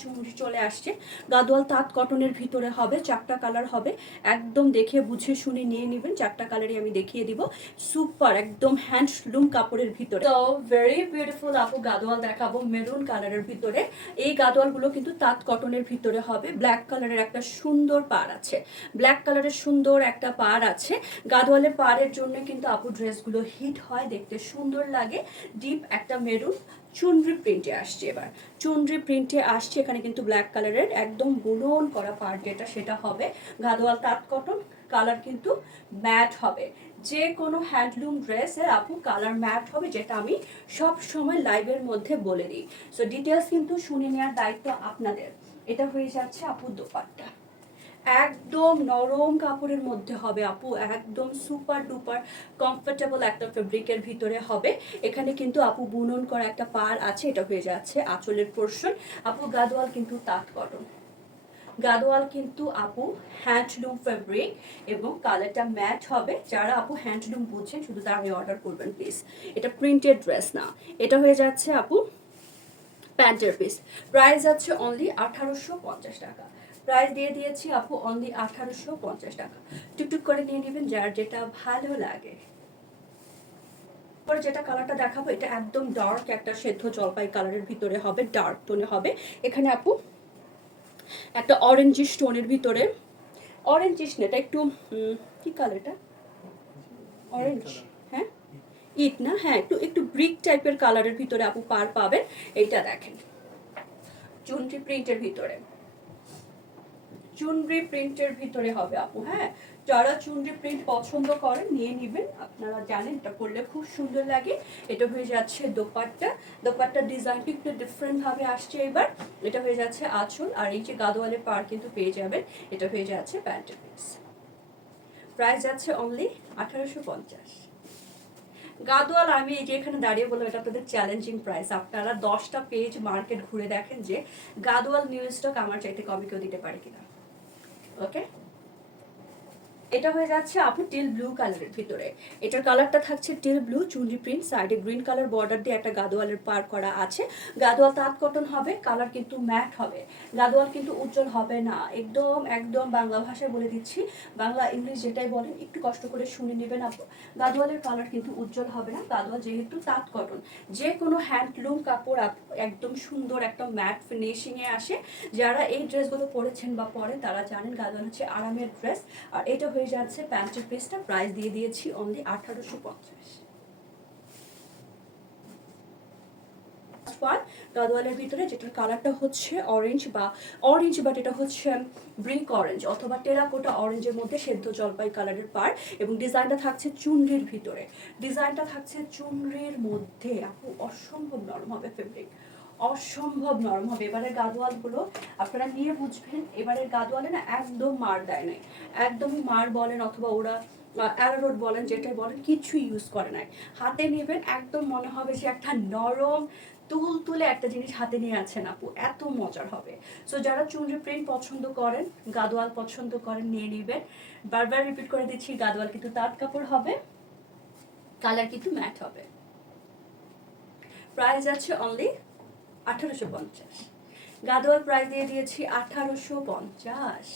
চুনরি চলে আসছে। গাদোয়াল তাঁত কটনের ভিতরে হবে, 4টা কালার হবে। একদম দেখে বুঝে শুনে নিয়ে নেবেন, 4টা কালারই আমি দেখিয়ে দিব। সুপার একদম হ্যান্ডলুম কাপড়ের ভিতরে। তো ভেরি বিউটিফুল আপু গাদোয়াল দেখাবো মেরুন কালারের ভিতরে। এই গাদোয়ালগুলো কিন্তু তাঁত কটনের ভিতরে হবে। ব্ল্যাক কালারের একটা সুন্দর পাড় আছে, ব্ল্যাক কালারের সুন্দর একটা পাড় আছে। গাদোয়ালের পাড়ের জন্য কিন্তু আপু ড্রেসগুলো হিট হয়, দেখতে সুন্দর লাগে। ডিপ একটা মেরুন চুনরি প্রিন্টে আসছে। এবার চুনরি প্রিন্টে আসছে, এখানে কিন্তু ব্ল্যাক কালারের একদম বুনন করা পার্ট যেটা সেটা হবে। গাদোয়াল তাঁত কটন, কালার কিন্তু ম্যাট হবে। যে কোনো হ্যান্ডলুম ড্রেসের আপু কালার ম্যাট হবে, যেটা আমি সব সময় লাইভের মধ্যে বলে দিই। সো ডিটেলস কিন্তু শুনে নেওয়ার দায়িত্ব আপনাদের। এটা হয়ে যাচ্ছে আপু দোপাট্টা, একদম নরম কাপড়ের মধ্যে হবে আপু, একদম সুপার ডুপার কমফোর্টেবল একটা ফেব্রিকের ভিতরে হবে। এখানে কিন্তু আপু বুনন করা একটা পার আছে, এটা হয়ে যাচ্ছে আঁচলের পোর্শন। আপু গাদোয়াল কিন্তু তাঁত কটন, গাদোয়াল কিন্তু আপু হ্যান্ডলুম ফেব্রিক এবং কালারটা ম্যাট হবে। যারা আপু হ্যান্ডলুম বুঝছেন শুধু তারাই অর্ডার করবেন প্লিজ। এটা প্রিন্টেড ড্রেস না, এটা হয়ে যাচ্ছে আপু প্যান্টের পিস। প্রাইস যাচ্ছে অনলি 1850 টাকা। প্রাইস দিয়ে দিয়েছি আপু অনলি 1850 টাকা। টুকটুক করে নিয়ে নেবেন যার যেটা ভালো লাগে। পরে যেটা কালারটা দেখাবো এটা একদম ডার্ক একটা সেদ্ধ জলপাই কালারের ভিতরে হবে, ডার্ক টোনে হবে। এখানে আপু একটা অরেঞ্জিশ টোনের ভিতরে, অরেঞ্জিশ না, এটা একটু কি কালার, এটা অরেঞ্জ, হ্যাঁ ইট না, হ্যাঁ একটু একটু ব্রিক টাইপের কালারের ভিতরে আপু পার পাবেন। এইটা দেখেন চুনরি প্রিন্টের ভিতরে, চুনরি প্রিন্টের ভিতরে হবে আপু। হ্যাঁ, যারা চুনরি প্রিন্ট পছন্দ করেন নিয়ে নেবেন, আপনারা জানেন এটা পরলে খুব সুন্দর লাগে। এটা হয়ে যাচ্ছে দোপাট্টা, দোপাট্টার ডিজাইনটা একটু ডিফারেন্ট ভাবে আসছে এবার। এটা হয়ে যাচ্ছে আঁচল, আর এই যে গাদোয়ালের পার কিন্তু পেয়ে যাবেন। এটা হয়ে যাচ্ছে প্যান্টের পিস। প্রাইস যাচ্ছে অনলি 1850। গাদোয়াল আমি এই যে এখানে দাঁড়িয়ে বললাম এটা আপনাদের চ্যালেঞ্জিং প্রাইস। আপনারা 10টা পেজ মার্কেট ঘুরে দেখেন যে গাদোয়াল নিউ স্টক আমার চাইতে কমে কেউ দিতে পারে কিনা। ওকে, এটা হয়ে যাচ্ছে আপু টিল ব্লু কালারের ভিতরে। এটার কালারটা থাকছে টিল ব্লু, চুনরি প্রিন্ট, সাইডে গ্রিন কালার বর্ডার দিয়ে একটা গাদোয়ালের পার করা আছে। গাদোয়াল তাঁত কটন হবে, কালার কিন্তু ম্যাট হবে। গাদোয়াল কিন্তু উজ্জ্বল হবে না, একদম একদম বাংলা ভাষায় বলে দিচ্ছি, বাংলা ইংলিশ যেটাই বলেন একটু কষ্ট করে শুনে নেবেন আপু। গাদোয়ালের কালার কিন্তু উজ্জ্বল হবে না। গাদোয়াল যেহেতু তাঁত কটন, যে কোনো হ্যান্ডলুম কাপড় একদম সুন্দর একটা ম্যাট ফিনিশিংয়ে আসে। যারা এই ড্রেসগুলো পরেছেন বা পরে তারা জানেন গাদোয়াল হচ্ছে আরামের ড্রেস। আর এটা হয়ে যাচ্ছে প্যান্টের পিসটা, প্রাইস দিয়ে দিয়েছি অনলি 1850। গাদোয়ালের ভিতরে যেটার কালারটা হচ্ছে অরেঞ্জ, বাট এটা হচ্ছে ব্রিক অরেঞ্জ অথবা টেরাকোটা অরেঞ্জের মধ্যে সেদ্ধ জলপাই কালারের পার। এবং ডিজাইনটা থাকছে চুনরির ভিতরে, ডিজাইনটা থাকছে চুনরির মধ্যে আপু, অসম্ভব নরম হবে ফেব্রিক, অসম্ভব নরম হবে। এবারের গাদোয়ালগুলো আপনারা নিয়ে বুঝবেন, এবারের গাদোয়ালে না একদম মার দেয় নাই, একদমই মার বলেন অথবা ওরা অ্যারারোড বলেন যেটাই বলেন কিছু ইউজ করে নাই। হাতে নেবেন একদম মনে হবে যে একটা নরম তুল তুলে একটা জিনিস হাতে নিয়ে আছেন আপু, এত মজার হবে। সো যারা চুনরি প্রিন্ট পছন্দ করেন, গাদোয়াল পছন্দ করেন নিয়ে নেবেন। বারবার রিপিট করে দিচ্ছি, গাদোয়াল কিন্তু তাঁত কাপড় হবে, কালার কিন্তু ম্যাট হবে। প্রাইস আছে অনলি 1850। গাদোয়াল প্রাইস দিয়ে দিয়েছি 1850।